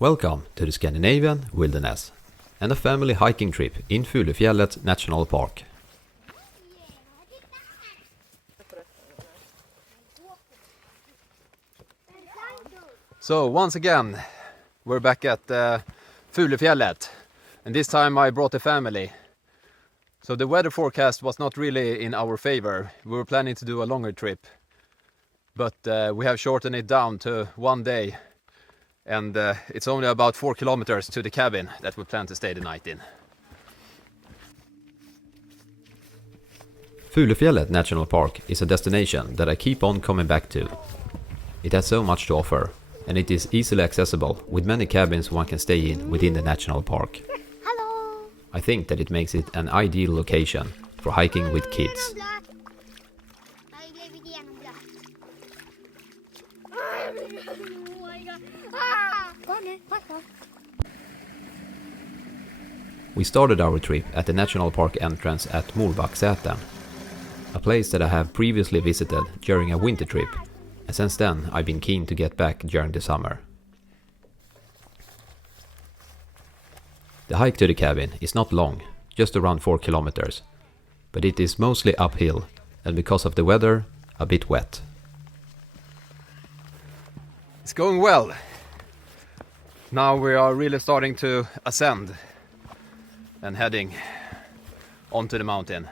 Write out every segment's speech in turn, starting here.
Welcome to the Scandinavian wilderness and a family hiking trip in Fulufjället National Park. So once again, we're back at Fulufjället, and this time I brought the family. So the weather forecast was not really in our favor. We were planning to do a longer trip, but we have shortened it down to one day, and it's only about 4 kilometers to the cabin that we plan to stay the night in. Fulufjället National Park is a destination that I keep on coming back to. It has so much to offer, and it is easily accessible with many cabins one can stay in within the national park. Hello. I think that it makes it an ideal location for hiking with kids. We started our trip at the national park entrance at Morbäckssätern, a place that I have previously visited during a winter trip, and since then I've been keen to get back during the summer. The hike to the cabin is not long, just around 4 kilometers, but it is mostly uphill and because of the weather, a bit wet. It's going well. Now we are really starting to ascend and heading onto the mountain.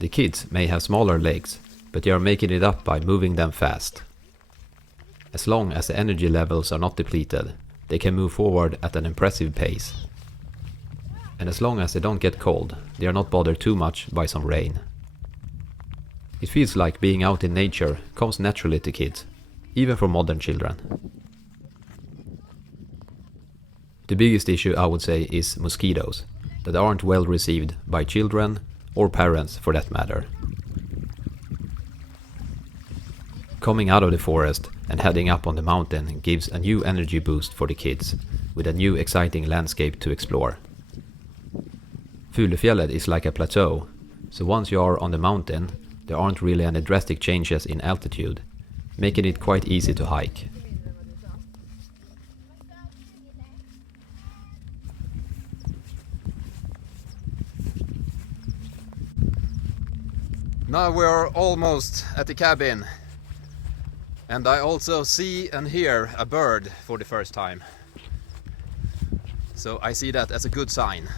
The kids may have smaller legs, but they are making it up by moving them fast. As long as the energy levels are not depleted, they can move forward at an impressive pace. And as long as they don't get cold, they are not bothered too much by some rain. It feels like being out in nature comes naturally to kids, even for modern children. The biggest issue I would say is mosquitoes, that aren't well received by children or parents for that matter. Coming out of the forest and heading up on the mountain gives a new energy boost for the kids, with a new exciting landscape to explore. Fulufjället is like a plateau, so once you are on the mountain, there aren't really any drastic changes in altitude, making it quite easy to hike. Now we are almost at the cabin, and I also see and hear a bird for the first time. So I see that as a good sign.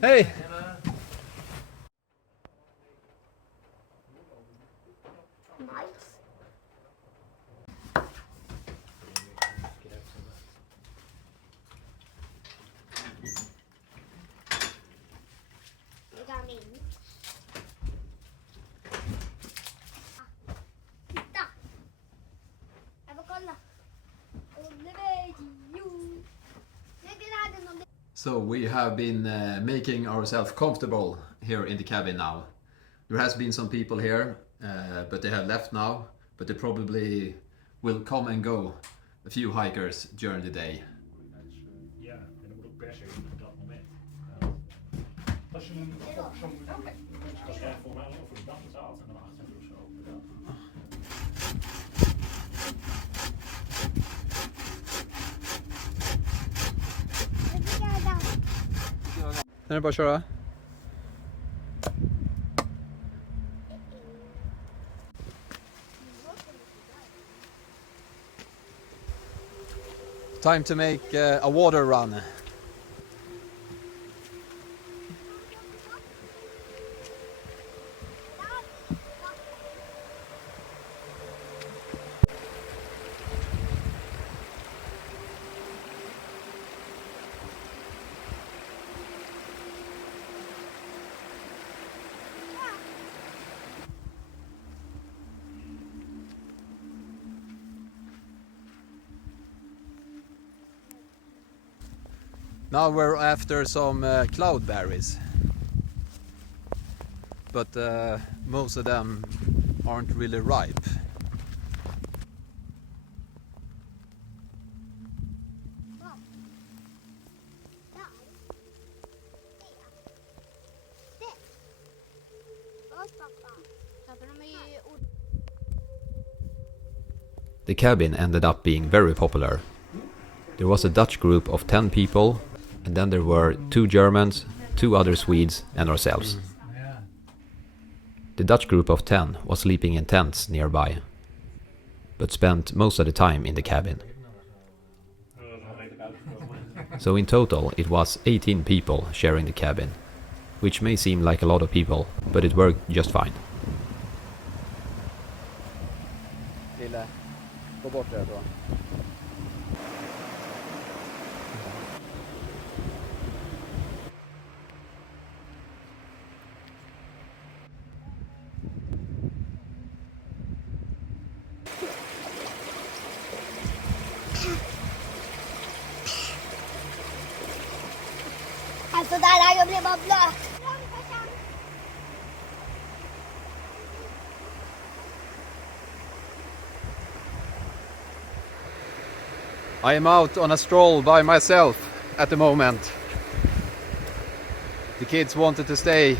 Hey! So we have been making ourselves comfortable here in the cabin now. There has been some people here, but they have left now, but they probably will come and go, a few hikers during the day. Ja, en dat moet ook per se op dat moment. Als je een waarschijnlijk voor mij over de dag betaalt en dan 8 uur of zo per dag. Nu är det bara att köra. Time to make a water run. Now we're after some cloudberries, but most of them aren't really ripe. The cabin ended up being very popular. There was a Dutch group of 10 people, and then there were 2 Germans, 2 other Swedes, and ourselves. The Dutch group of 10 was sleeping in tents nearby, but spent most of the time in the cabin. So in total it was 18 people sharing the cabin, which may seem like a lot of people, but it worked just fine. Lille, gå bort därifrån. Alltså där jag blev bara blöt. I am out on a stroll by myself at the moment. The kids wanted to stay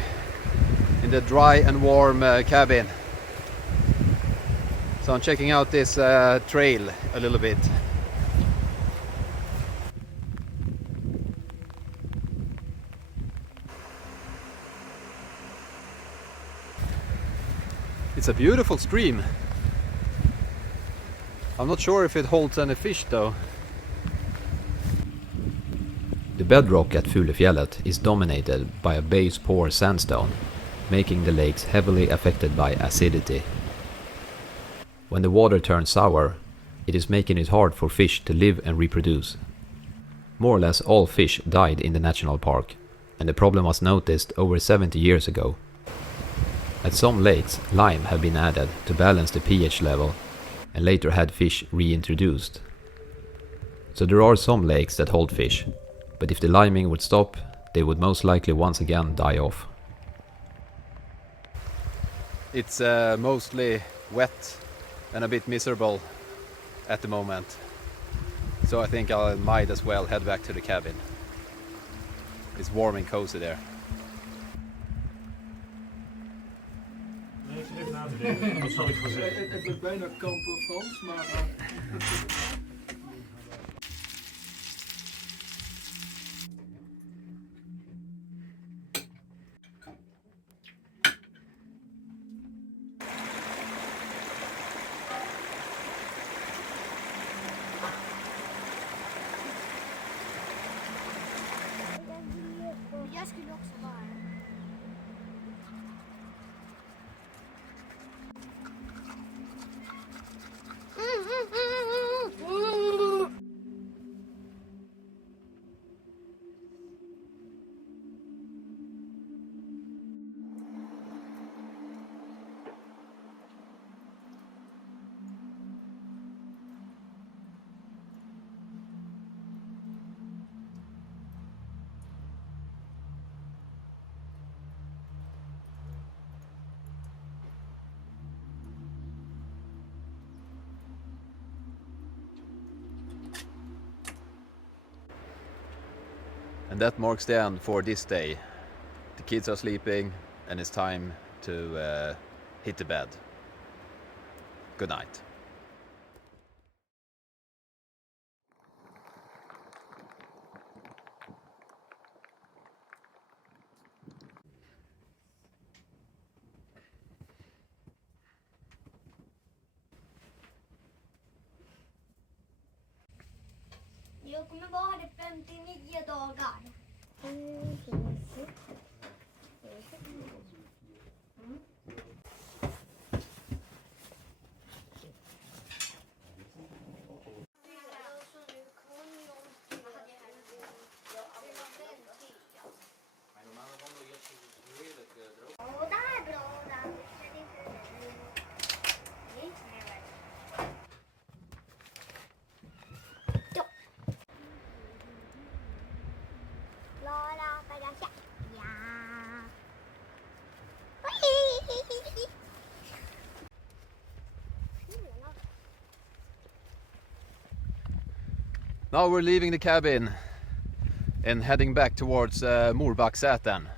in the dry and warm cabin. So I'm checking out this trail a little bit. It's a beautiful stream. I'm not sure if it holds any fish though. The bedrock at Fulufjället is dominated by a base poor sandstone, making the lakes heavily affected by acidity. When the water turns sour, it is making it hard for fish to live and reproduce. More or less all fish died in the national park, and the problem was noticed over 70 years ago. At some lakes, lime have been added to balance the pH level, and later had fish reintroduced. So there are some lakes that hold fish, but if the liming would stop, they would most likely once again die off. It's mostly wet and a bit miserable at the moment, so I think I might as well head back to the cabin. It's warm and cozy there. Ik zit even na te denken, wat zal ik gewoon zeggen? Het wordt bijna kamper Frans, maar... Jag skulle också vara här. And that marks the end for this day. The kids are sleeping and it's time to hit the bed. Good night. Jag kommer vara här i 59 dagar. Och det här är bra. Klara bagaget. Ja. Now we're leaving the cabin and heading back towards Morbäckssätern.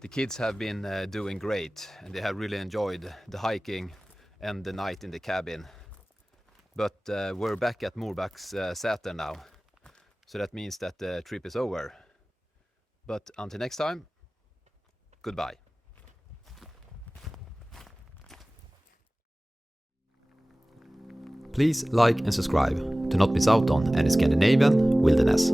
The kids have been doing great and they have really enjoyed the hiking and the night in the cabin. But we're back at Morbäckssätern now. So that means that the trip is over. But until next time, goodbye. Please like and subscribe to not miss out on any Scandinavian wilderness.